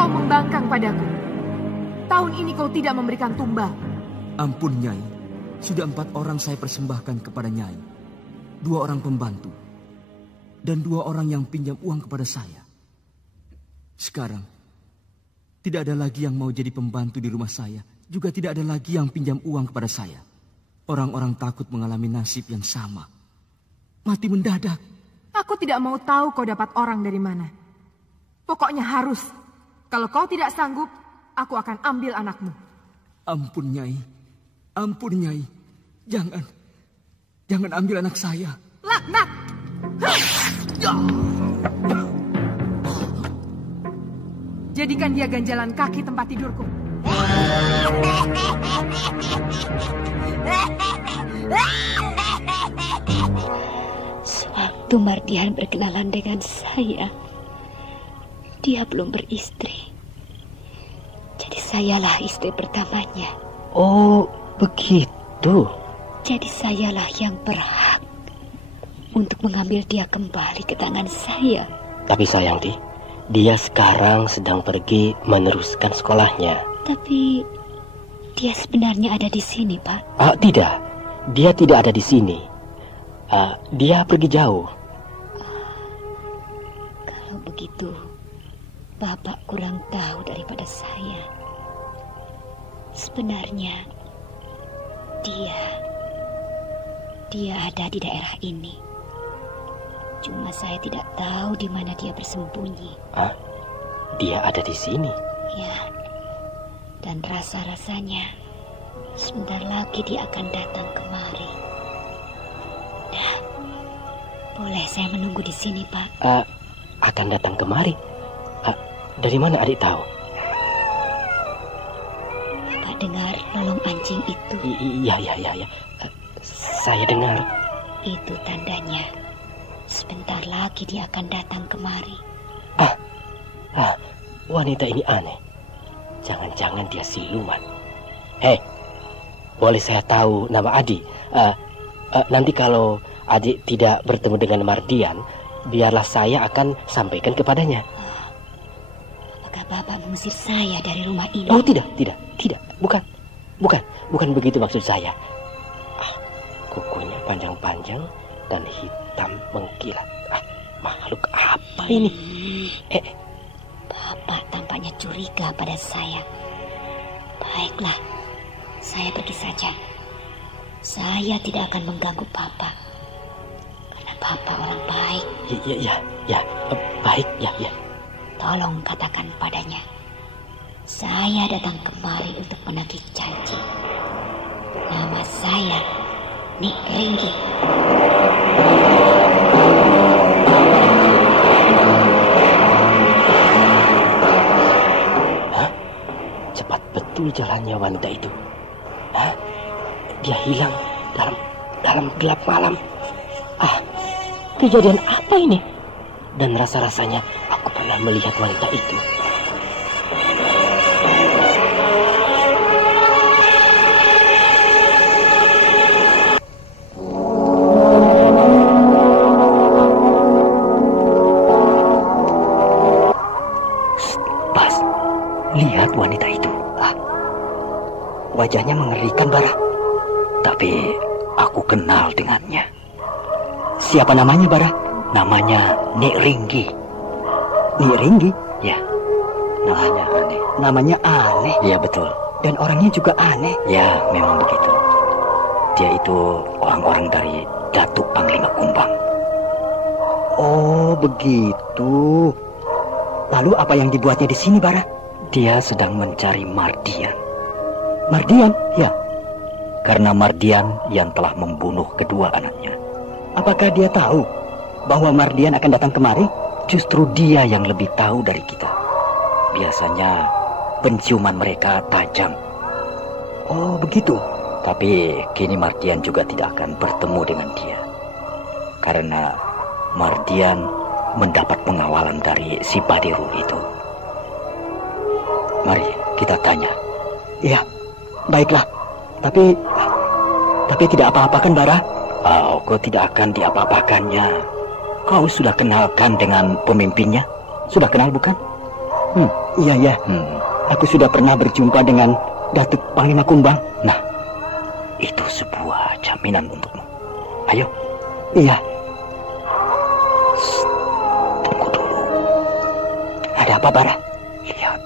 kau membangkang padaku? Tahun ini kau tidak memberikan tumbal. Ampun, Nyai. Sudah 4 orang saya persembahkan kepada Nyai. 2 orang pembantu. Dan 2 orang yang pinjam uang kepada saya. Sekarang, tidak ada lagi yang mau jadi pembantu di rumah saya. Juga tidak ada lagi yang pinjam uang kepada saya. Orang-orang takut mengalami nasib yang sama. Mati mendadak. Aku tidak mau tahu kau dapat orang dari mana. Pokoknya harus. Kalau kau tidak sanggup, aku akan ambil anakmu. Ampun, Nyai. Ampun, Nyai. Jangan ambil anak saya. Laknat! Jadikan dia ganjalan kaki tempat tidurku. Sewaktu Mardian berkenalan dengan saya, dia belum beristri. Jadi sayalah istri pertamanya. Oh, begitu. Jadi sayalah yang berhak untuk mengambil dia kembali ke tangan saya. Tapi sayang, Di, dia sekarang sedang pergi meneruskan sekolahnya. Tapi dia sebenarnya ada di sini, Pak. Tidak, dia tidak ada di sini. Dia pergi jauh. Kalau begitu, Bapak kurang tahu daripada saya. Sebenarnya dia ada di daerah ini. Cuma saya tidak tahu di mana dia bersembunyi. Dia ada di sini? Ya. Dan rasa-rasanya sebentar lagi dia akan datang kemari. Nah, boleh saya menunggu di sini, Pak? Akan datang kemari? Dari mana adik tahu? Bapak dengar lolong anjing itu? Iya. Saya dengar. Itu tandanya sebentar lagi dia akan datang kemari. Wanita ini aneh. Jangan-jangan dia siluman. Hei, boleh saya tahu nama Adi? Nanti kalau adik tidak bertemu dengan Mardian, biarlah saya akan sampaikan kepadanya. Apakah Bapak mengusir saya dari rumah ini? Oh, tidak. Bukan begitu maksud saya. Kukunya panjang-panjang dan hitam mengkilat. Makhluk apa ini? Bapak tampaknya curiga pada saya. Baiklah, saya pergi saja. Saya tidak akan mengganggu Bapak. Karena Bapak orang baik. Ya, baik, ya. Tolong katakan padanya, saya datang kemari untuk menagih janji. Nama saya Nik Ringgi. Cepat betul jalannya wanita itu. Dia hilang dalam gelap malam. Kejadian apa ini? Dan rasa-rasanya aku pernah melihat wanita itu. Bas, lihat wanita itu. Wajahnya mengerikan, Bara. Tapi aku kenal dengannya. Siapa namanya, Bara? Namanya Nik Ringgi. Nik Ringgi? Ya. Namanya aneh. Namanya aneh? Ya, betul. Dan orangnya juga aneh? Ya, memang begitu. Dia itu orang-orang dari Datuk Panglima Kumbang. Oh, begitu. Lalu apa yang dibuatnya di sini, Bara? Dia sedang mencari Mardian. Mardian? Ya. Karena Mardian yang telah membunuh kedua anaknya. Apakah dia tahu bahwa Mardian akan datang kemari? Justru dia yang lebih tahu dari kita. Biasanya penciuman mereka tajam. Oh, begitu. Tapi kini Mardian juga tidak akan bertemu dengan dia. Karena Mardian mendapat pengawalan dari si Badiru itu. Mari kita tanya. Ya, baiklah. Tapi tidak apa-apa kan, Bara? Kau tidak akan diapa-apakannya. Kau sudah kenalkan dengan pemimpinnya? Sudah kenal bukan? Iya. Aku sudah pernah berjumpa dengan Datuk Panglima Kumbang. Nah, itu sebuah jaminan untukmu. Ayo. Iya. Tunggu dulu. Ada apa, Bara? Lihat.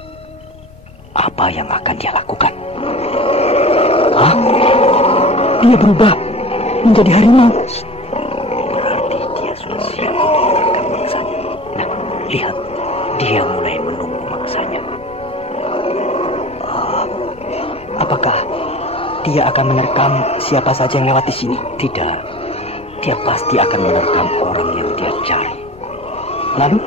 Apa yang akan dia lakukan? Hah? Dia berubah menjadi harimau. Berarti dia sudah siap untuk menekan mangsanya. Nah, lihat. Dia mulai menunggu mangsanya. Apakah dia akan menerkam siapa saja yang lewat di sini? Tidak. Dia pasti akan menerkam orang yang dia cari. Lalu,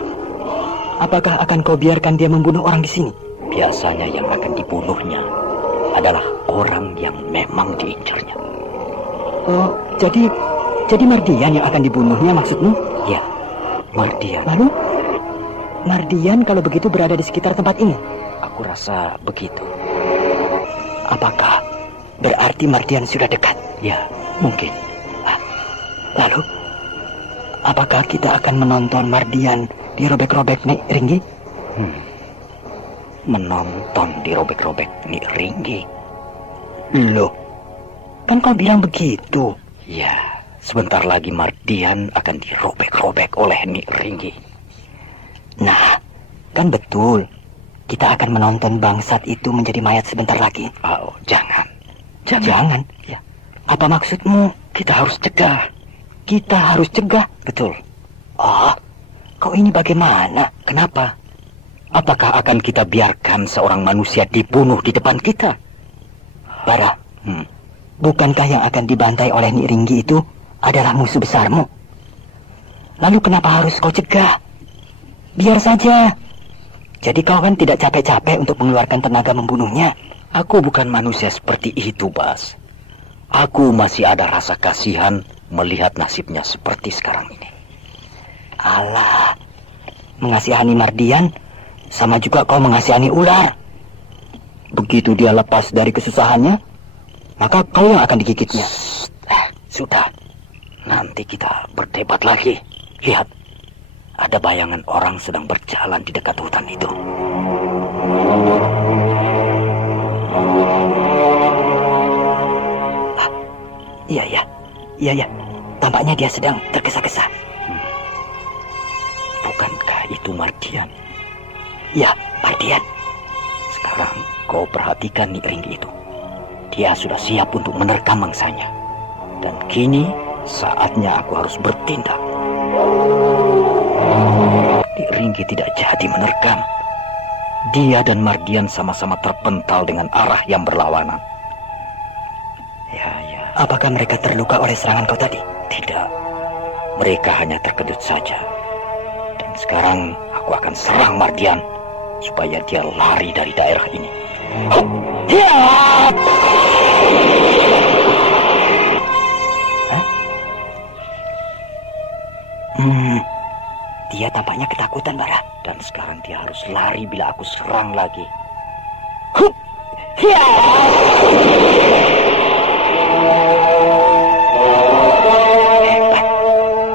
apakah akan kau biarkan dia membunuh orang di sini? Biasanya yang akan dibunuhnya adalah orang yang memang diincarnya. Oh, jadi Mardian yang akan dibunuhnya maksudmu? Ya, Mardian. Lalu, Mardian kalau begitu berada di sekitar tempat ini? Aku rasa begitu. Apakah berarti Mardian sudah dekat? Ya, mungkin. Lalu, apakah kita akan menonton Mardian dirobek-robek Nik Ringgi? Menonton dirobek-robek Nik Ringgi? Loh, kan kau bilang begitu. Ya, sebentar lagi Mardian akan dirobek-robek oleh Nik Ringgi. Nah, kan betul. Kita akan menonton bangsat itu menjadi mayat sebentar lagi. Oh, jangan. Ya. Apa maksudmu? Kita harus cegah. Betul. Oh, kau ini bagaimana? Kenapa? Apakah akan kita biarkan seorang manusia dibunuh di depan kita? Bara, bukankah yang akan dibantai oleh Nik Ringgi itu adalah musuh besarmu? Lalu kenapa harus kau cegah? Biar saja. Jadi kau kan tidak capek-capek untuk mengeluarkan tenaga membunuhnya. Aku bukan manusia seperti itu, Bas. Aku masih ada rasa kasihan melihat nasibnya seperti sekarang ini. Alah, mengasihani Mardian sama juga kau mengasihani ular. Begitu dia lepas dari kesusahannya, maka kau yang akan digigitnya. Sudah, nanti kita berdebat lagi. Lihat, ada bayangan orang sedang berjalan di dekat hutan itu. Iya. Tampaknya dia sedang tergesa-gesa. Bukankah itu Mardian? Ya, Mardian. Sekarang kau perhatikan Nik Ringgi itu. Dia sudah siap untuk menerkam mangsanya. Dan kini saatnya aku harus bertindak. Nik Ringgi tidak jadi menerkam. Dia dan Mardian sama-sama terpental dengan arah yang berlawanan. Ya. Apakah mereka terluka oleh serangan kau tadi? Tidak. Mereka hanya terkejut saja. Dan sekarang aku akan serang Mardian supaya dia lari dari daerah ini. Dia tampaknya ketakutan, Bara. Dan sekarang dia harus lari bila aku serang lagi. Hebat.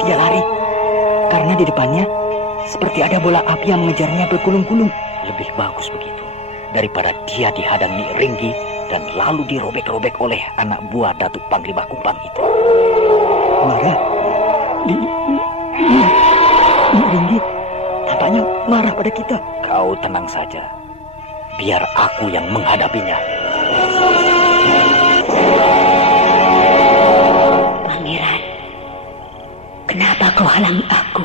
Dia lari. Karena di depannya seperti ada bola api yang mengejarnya bergulung-gulung. Lebih bagus begitu daripada dia dihadang Nik Ringgi dan lalu dirobek-robek oleh anak buah Datuk Panglima Kumbang itu. Marah. Nik Ringgi tampaknya marah pada kita. Kau tenang saja. Biar aku yang menghadapinya. Pangeran, kenapa kau halangi aku?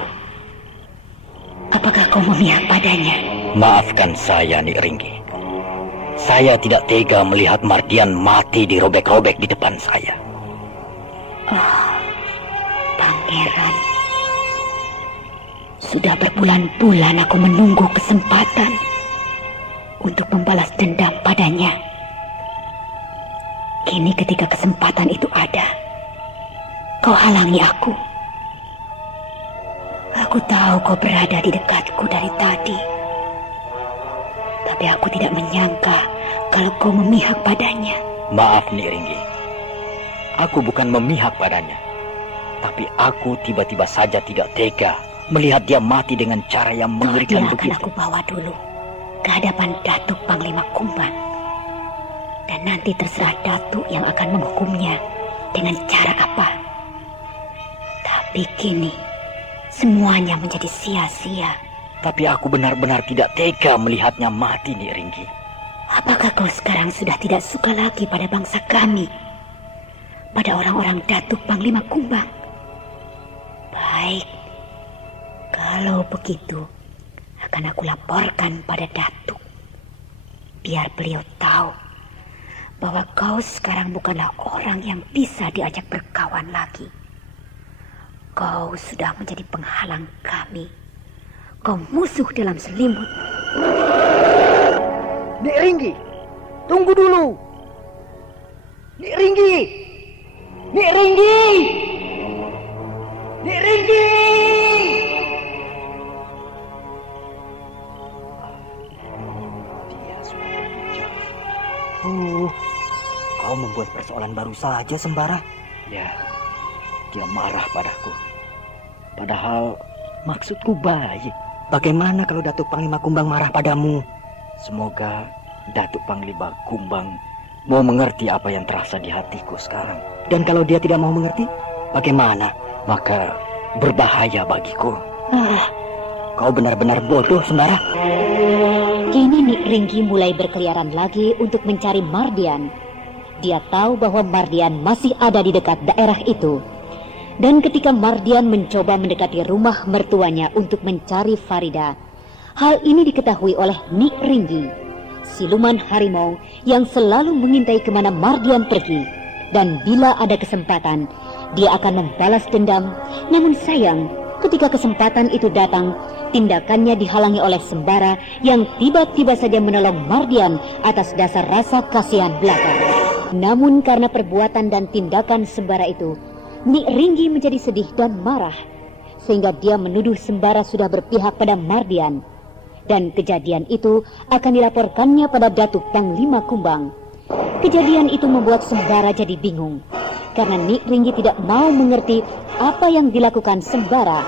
Apakah kau memihak padanya? Maafkan saya, Nik Ringgi. Saya tidak tega melihat Mardian mati dirobek-robek di depan saya. Oh, Pangeran. Sudah berbulan-bulan aku menunggu kesempatan untuk membalas dendam padanya. Kini ketika kesempatan itu ada, kau halangi aku. Aku tahu kau berada di dekatku dari tadi. Tapi aku tidak menyangka kalau kau memihak padanya. Maaf, Nik Ringgi. Aku bukan memihak padanya. Tapi aku tiba-tiba saja tidak tega melihat dia mati dengan cara yang mengerikan begitu. Biarkan aku bawa dulu. ke hadapan Datuk Panglima Kumbang. Dan nanti terserah Datuk yang akan menghukumnya dengan cara apa. Tapi kini semuanya menjadi sia-sia. Tapi aku benar-benar tidak tega melihatnya mati, Nik Ringgi. Apakah kau sekarang sudah tidak suka lagi pada bangsa kami? Pada orang-orang Datuk Panglima Kumbang? Baik, kalau begitu akan aku laporkan pada Datuk. Biar beliau tahu bahwa kau sekarang bukanlah orang yang bisa diajak berkawan lagi. Kau sudah menjadi penghalang kami. Kau musuh dalam selimut. Nik Ringgi, tunggu dulu. Nik Ringgi! Nik Ringgi! Nik Ringgi! Dia sudah berbicara. Kau membuat persoalan baru saja, Sembara. Ya, dia marah padaku. Padahal maksudku baik. Bagaimana kalau Datuk Panglima Kumbang marah padamu? Semoga Datuk Panglima Kumbang mau mengerti apa yang terasa di hatiku sekarang. Dan kalau dia tidak mau mengerti, bagaimana? Maka berbahaya bagiku. Kau benar-benar bodoh, Sembara. Kini Nik Ringgi mulai berkeliaran lagi untuk mencari Mardian. Dia tahu bahwa Mardian masih ada di dekat daerah itu. Dan ketika Mardian mencoba mendekati rumah mertuanya untuk mencari Farida, hal ini diketahui oleh Nik Ringgi, siluman harimau yang selalu mengintai kemana Mardian pergi. Dan bila ada kesempatan, dia akan membalas dendam. Namun sayang, ketika kesempatan itu datang, tindakannya dihalangi oleh Sembara yang tiba-tiba saja menolong Mardian atas dasar rasa kasihan belaka. Namun karena perbuatan dan tindakan Sembara itu, Nik Ringgi menjadi sedih dan marah, sehingga dia menuduh Sembara sudah berpihak pada Mardian. Dan kejadian itu akan dilaporkannya pada Datuk Panglima Kumbang. Kejadian itu membuat Sembara jadi bingung, karena Nik Ringgi tidak mau mengerti apa yang dilakukan Sembara.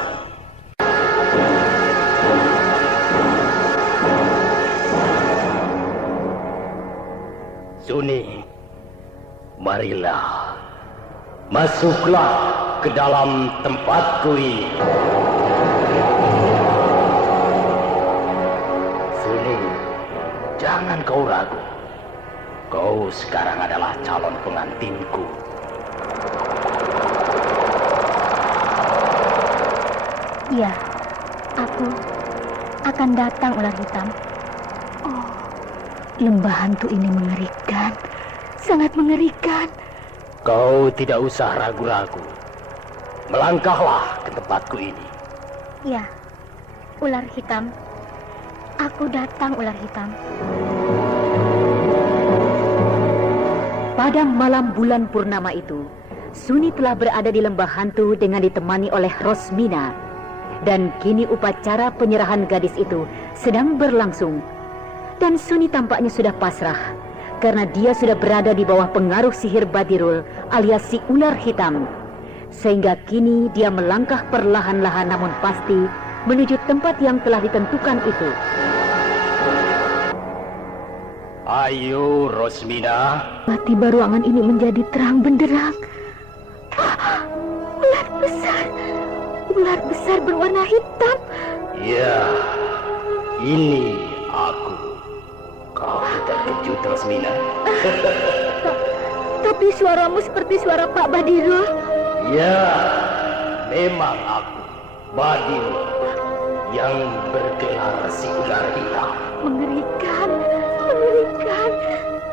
Suni, marilah. Masuklah ke dalam tempatku ini. Suni, jangan kau ragu. Kau sekarang adalah calon pengantinku. Ya, aku akan datang, Ular Hitam. Oh, lembah hantu ini mengerikan, sangat mengerikan. Kau tidak usah ragu-ragu. Melangkahlah ke tempatku ini. Ya, Ular Hitam. Aku datang, Ular Hitam. Pada malam bulan purnama itu, Suni telah berada di lembah hantu dengan ditemani oleh Rosmina. Dan kini upacara penyerahan gadis itu sedang berlangsung. Dan Suni tampaknya sudah pasrah, karena dia sudah berada di bawah pengaruh sihir Badirul alias si ular hitam. Sehingga kini dia melangkah perlahan-lahan namun pasti menuju tempat yang telah ditentukan itu. Ayo, Rosmina. Tiba-tiba ruangan ini menjadi terang benderang. Ular besar. Ular besar berwarna hitam. Ya, ini aku. Kau terkejut, Rosmina? Tapi suaramu seperti suara Pak Badirul. Ya, memang aku, Badirul, yang bergelar si ular hitam. Mengerikan, mengerikan.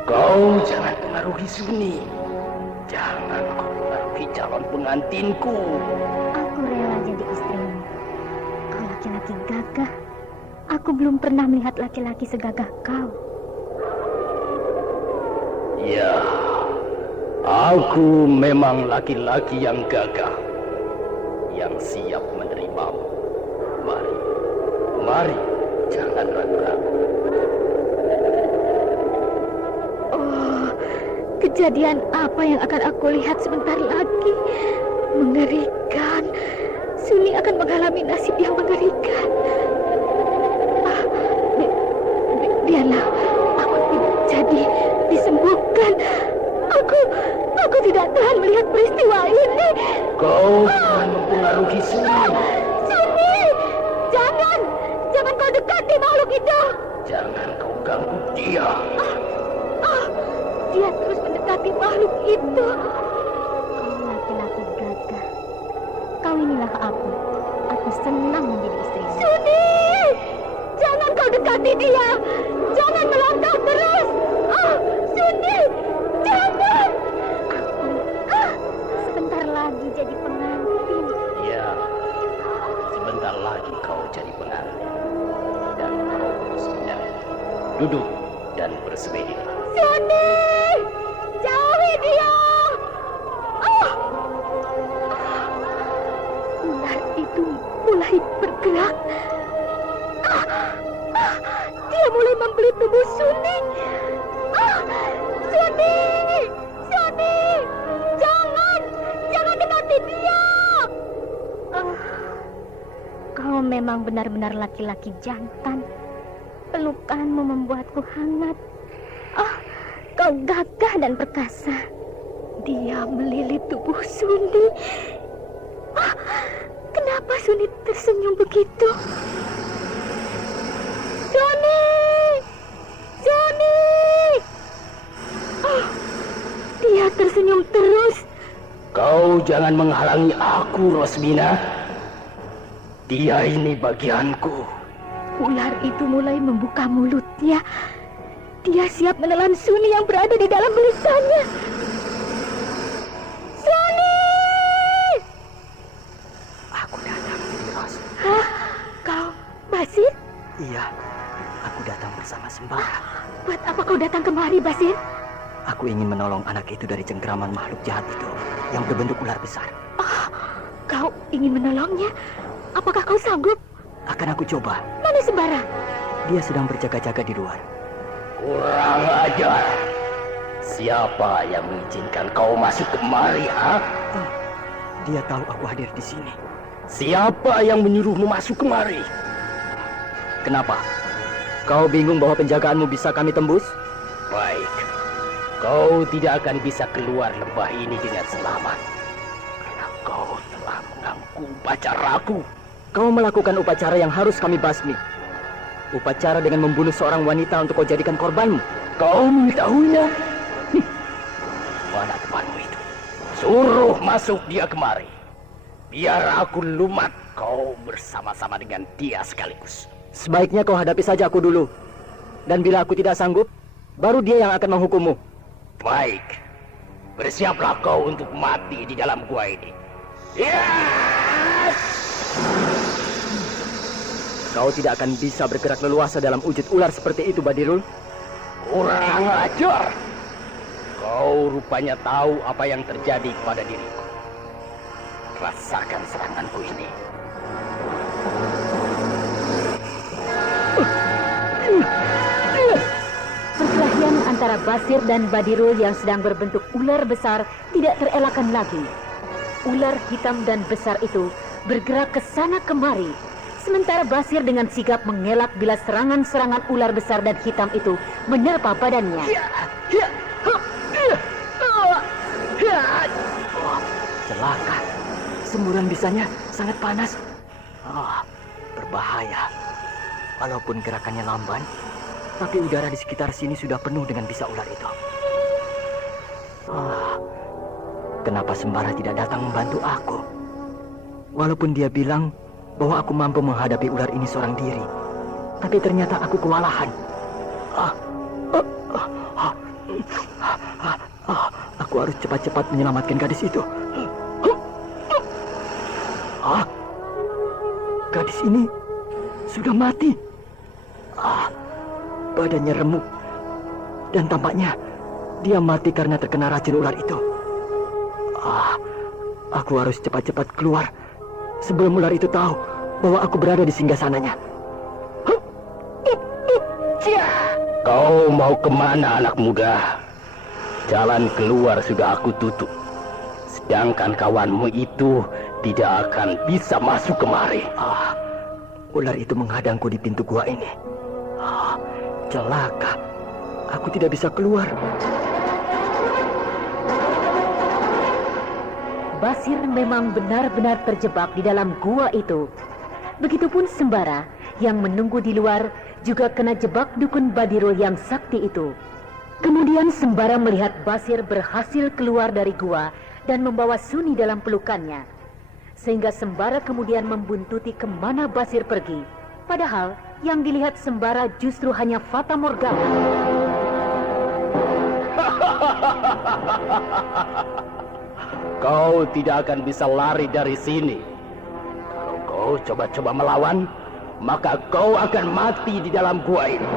Kau jangan pengaruhi Suni. Jangan kau pengaruhi calon pengantinku. Aku rela jadi istrimu. Kau laki-laki gagah. Aku belum pernah melihat laki-laki segagah kau. Ya, aku memang laki-laki yang gagah, yang siap menerimamu. Mari, mari, jangan ragu-ragu. Oh, kejadian apa yang akan aku lihat sebentar lagi? Mengerikan. Suni akan mengalami nasib yang mengerikan. Biarlah aku tidak jadi disembuhkan. Aku tidak tahan melihat peristiwa ini. Kau jangan mempengaruhi Suni. Suni, jangan kau dekati makhluk itu. Jangan kau ganggu dia. Dia terus mendekati makhluk itu. Kau laki-laki gagah. Kau inilah aku. Aku senang menjadi istrimu. Suni, jangan kau dekati dia. Jangan melangkah terus. Suni, jangan. Aku sebentar lagi jadi pengantin. Ya, sebentar lagi kau jadi pengantin. Dan kau bersedia. Duduk dan bersedia. Suni, jauhi dia. Ular itu mulai bergerak. Dia mulai membeli tubuh Suni. Suni, jangan dekati dia. Kau memang benar-benar laki-laki jantan. Pelukanmu membuatku hangat. Kau gagah dan perkasa. Dia melilit tubuh Suni. Kenapa Suni tersenyum begitu? Suni! Dia tersenyum terus. Kau jangan menghalangi aku, Rosmina. Dia ini bagianku. Ular itu mulai membuka mulutnya. Dia siap menelan Suni yang berada di dalam belisannya. Suni! Aku datang, Ros. Kau, Basir? Iya, aku datang bersama Sembara. Buat apa kau datang kemari, Basir? Aku ingin menolong anak itu dari cengkeraman makhluk jahat itu yang berbentuk ular besar. Kau ingin menolongnya? Apakah kau sanggup? Akan aku coba. Mana Sembara? Dia sedang berjaga-jaga di luar. Kurang ajar. Siapa yang mengizinkan kau masuk kemari, ha? Dia tahu aku hadir di sini. Siapa yang menyuruhmu masuk kemari? Kenapa? Kau bingung bahwa penjagaanmu bisa kami tembus? Baik. Kau tidak akan bisa keluar lembah ini dengan selamat. Karena kau telah mengganggu upacaraku. Kau melakukan upacara yang harus kami basmi. Upacara dengan membunuh seorang wanita untuk kau jadikan korbanmu. Kau mengetahuinya? Mana temanmu itu? Suruh masuk dia kemari. Biar aku lumat kau bersama-sama dengan dia sekaligus. Sebaiknya kau hadapi saja aku dulu. Dan bila aku tidak sanggup, baru dia yang akan menghukummu. Baik. Bersiaplah kau untuk mati di dalam gua ini. Yes! Kau tidak akan bisa bergerak leluasa dalam wujud ular seperti itu, Badirul. Kurang ajar. Kau rupanya tahu apa yang terjadi pada diriku. Rasakan seranganku ini. Perkelahian antara Basir dan Badirul yang sedang berbentuk ular besar tidak terelakkan lagi. Ular hitam dan besar itu bergerak ke sana kemari. Sementara Basir dengan sigap mengelak bila serangan-serangan ular besar dan hitam itu menyerpa badannya. Celaka. Semburan bisanya sangat panas. Berbahaya. Walaupun gerakannya lamban, tapi udara di sekitar sini sudah penuh dengan bisa ular itu. Kenapa Sembara tidak datang membantu aku? Walaupun dia bilang bahwa aku mampu menghadapi ular ini seorang diri, tapi ternyata aku kewalahan. Aku harus cepat-cepat menyelamatkan gadis itu. Gadis ini sudah mati. Badannya remuk dan tampaknya dia mati karena terkena racun ular itu. Aku harus cepat-cepat keluar sebelum ular itu tahu bahwa aku berada di singgasananya. Kau mau kemana, anak muda? Jalan keluar sudah aku tutup. Sedangkan kawanmu itu tidak akan bisa masuk kemari. Ular itu menghadangku di pintu gua ini. Celaka, aku tidak bisa keluar. Basir memang benar-benar terjebak di dalam gua itu. Begitupun Sembara yang menunggu di luar juga kena jebak dukun Badirul yang sakti itu. Kemudian Sembara melihat Basir berhasil keluar dari gua dan membawa Suni dalam pelukannya. Sehingga Sembara kemudian membuntuti kemana Basir pergi. Padahal yang dilihat Sembara justru hanya Fata Morgana. Kau tidak akan bisa lari dari sini. Kalau kau coba-coba melawan, maka kau akan mati di dalam gua ini.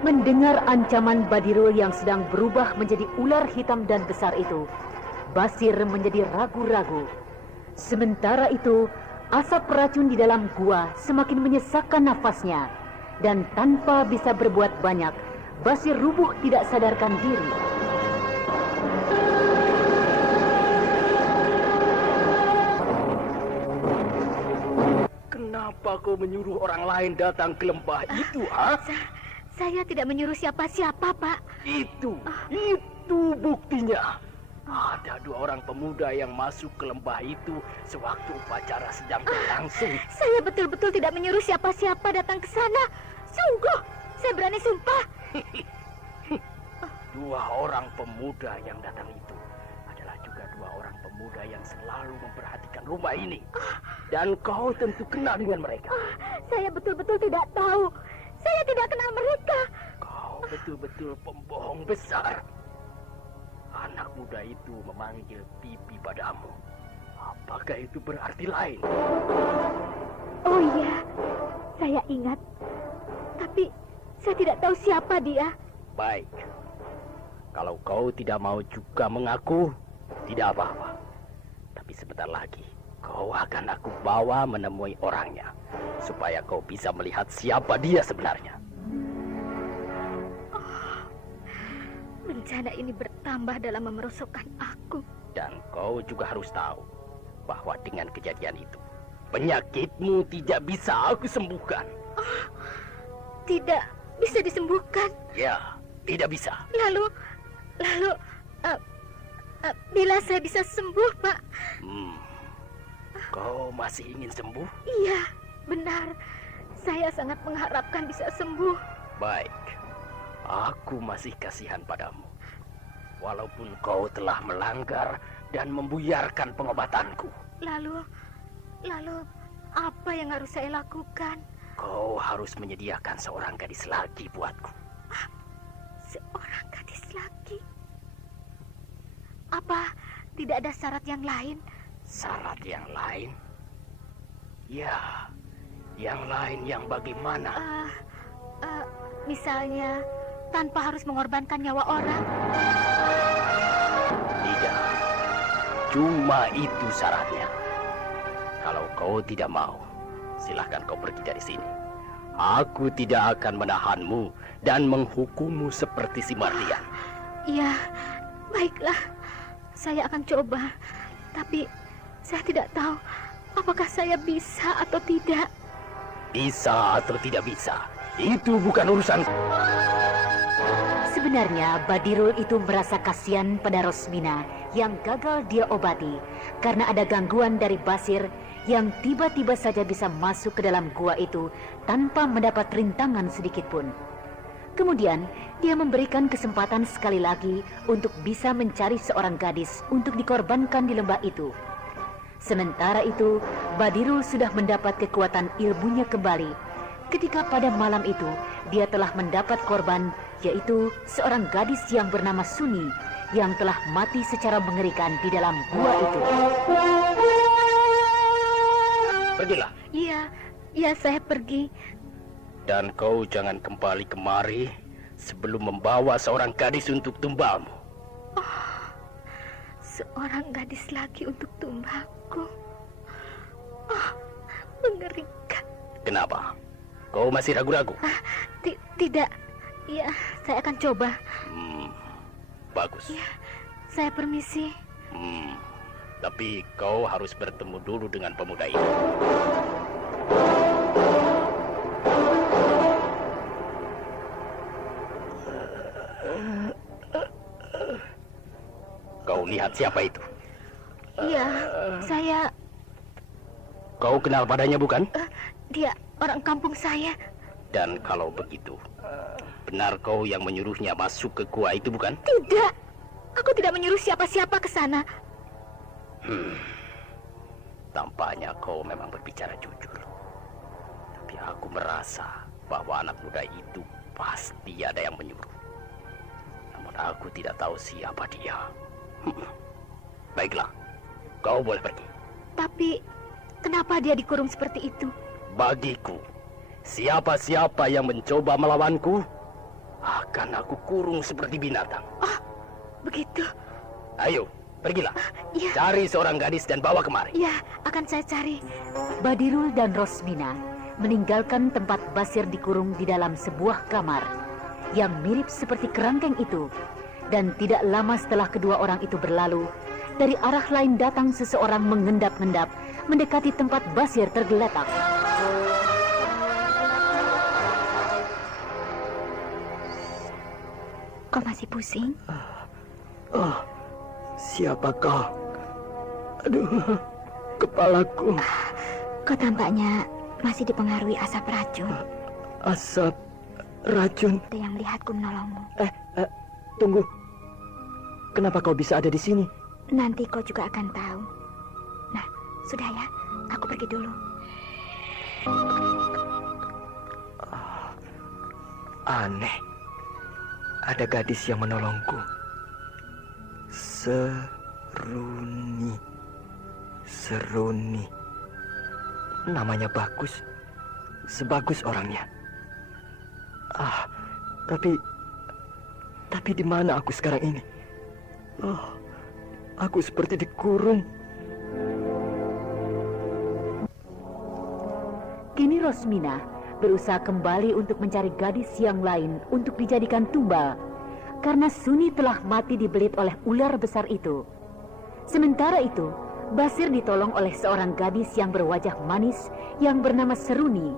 Mendengar ancaman Badirul yang sedang berubah menjadi ular hitam dan besar itu, Basir menjadi ragu-ragu. Sementara itu, asap racun di dalam gua semakin menyesakkan nafasnya. Dan tanpa bisa berbuat banyak, Basir rubuh tidak sadarkan diri. Kenapa kau menyuruh orang lain datang ke lembah itu, ha? Saya tidak menyuruh siapa-siapa, Pak. Itu buktinya. Ada 2 orang pemuda yang masuk ke lembah itu sewaktu upacara sedang berlangsung. Saya betul-betul tidak menyuruh siapa-siapa datang ke sana. Sungguh, saya berani sumpah. 2 orang pemuda yang datang itu adalah juga 2 orang pemuda yang selalu memperhatikan rumah ini. Dan kau tentu kenal dengan mereka. Saya betul-betul tidak tahu. Saya tidak kenal mereka. Kau betul-betul pembohong besar. Anak muda itu memanggil pipi padamu. Apakah itu berarti lain? Oh iya, saya ingat. Tapi saya tidak tahu siapa dia. Baik. Kalau kau tidak mau juga mengaku, tidak apa-apa. Tapi sebentar lagi, kau akan aku bawa menemui orangnya. Supaya kau bisa melihat siapa dia sebenarnya. Bencana ini bertambah dalam memerosotkan aku. Dan kau juga harus tahu bahwa dengan kejadian itu, penyakitmu tidak bisa aku sembuhkan. Tidak bisa disembuhkan? Ya, tidak bisa. Lalu, bila saya bisa sembuh, Pak? Kau masih ingin sembuh? Iya, benar. Saya sangat mengharapkan bisa sembuh. Baik, aku masih kasihan padamu. Walaupun kau telah melanggar dan membuyarkan pengobatanku. Lalu, apa yang harus saya lakukan? Kau harus menyediakan seorang gadis lagi buatku. Seorang gadis lagi? Apa tidak ada syarat yang lain? Syarat yang lain? Ya, yang lain yang bagaimana? Misalnya, tanpa harus mengorbankan nyawa orang. Tidak, cuma itu syaratnya. Kalau kau tidak mau, silahkan kau pergi dari sini. Aku tidak akan menahanmu dan menghukummu seperti si Mardian. Iya, baiklah. Saya akan coba. Tapi saya tidak tahu apakah saya bisa atau tidak. Bisa atau tidak bisa, itu bukan urusan. Sebenarnya Badirul itu merasa kasihan pada Rosmina yang gagal dia obati karena ada gangguan dari Basir yang tiba-tiba saja bisa masuk ke dalam gua itu tanpa mendapat rintangan sedikit pun. Kemudian dia memberikan kesempatan sekali lagi untuk bisa mencari seorang gadis untuk dikorbankan di lembah itu. Sementara itu Badirul sudah mendapat kekuatan ilmunya kembali ketika pada malam itu dia telah mendapat korban, yaitu seorang gadis yang bernama Suni yang telah mati secara mengerikan di dalam gua itu. Pergilah. Iya, saya pergi. Dan kau jangan kembali kemari sebelum membawa seorang gadis untuk tumbalmu. Seorang gadis lagi untuk tumbalku. Mengerikan. Kenapa? Kau masih ragu-ragu? Tidak. Ya, saya akan coba. Bagus. Ya, saya permisi. Tapi kau harus bertemu dulu dengan pemuda itu. lihat siapa itu? Iya, saya... Kau kenal padanya bukan? Dia orang kampung saya. Dan kalau begitu, benar kau yang menyuruhnya masuk ke gua itu bukan? Tidak, aku tidak menyuruh siapa-siapa ke sana. Tampaknya kau memang berbicara jujur. Tapi aku merasa bahwa anak muda itu pasti ada yang menyuruh. Namun aku tidak tahu siapa dia. Baiklah, kau boleh pergi. Tapi kenapa dia dikurung seperti itu? Bagiku, siapa-siapa yang mencoba melawanku akan aku kurung seperti binatang. Oh, begitu. Ayo, pergilah. Ya. Cari seorang gadis dan bawa kemari. Ya, akan saya cari. Badirul dan Rosmina meninggalkan tempat Basir dikurung di dalam sebuah kamar yang mirip seperti kerangkeng itu. Dan tidak lama setelah kedua orang itu berlalu, dari arah lain datang seseorang mengendap-endap mendekati tempat Basir tergeletak. Kau masih pusing? Siapakah? Aduh, kepalaku. Kau tampaknya masih dipengaruhi asap racun. Asap racun? Ada yang melihatku menolongmu. Tunggu. Kenapa kau bisa ada di sini? Nanti kau juga akan tahu. Nah, sudah ya, aku pergi dulu. Aneh. Ada gadis yang menolongku. Seruni. Namanya bagus. Sebagus orangnya. Tapi di mana aku sekarang ini? Aku seperti dikurung. Kini Rosmina berusaha kembali untuk mencari gadis yang lain untuk dijadikan tumbal, karena Suni telah mati dibelit oleh ular besar itu. Sementara itu, Basir ditolong oleh seorang gadis yang berwajah manis yang bernama Seruni,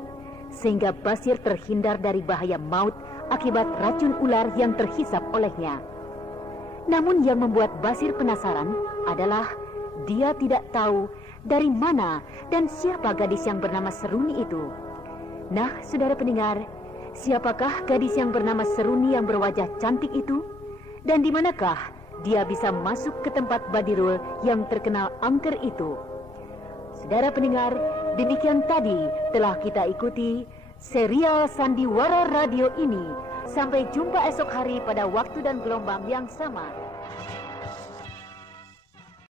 sehingga Basir terhindar dari bahaya maut akibat racun ular yang terhisap olehnya. Namun yang membuat Basir penasaran adalah dia tidak tahu dari mana dan siapa gadis yang bernama Seruni itu. Nah, saudara pendengar, siapakah gadis yang bernama Seruni yang berwajah cantik itu? Dan di manakah dia bisa masuk ke tempat Badirul yang terkenal angker itu? Saudara pendengar, demikian tadi telah kita ikuti serial Sandiwara Radio ini. Sampai jumpa esok hari pada waktu dan gelombang yang sama.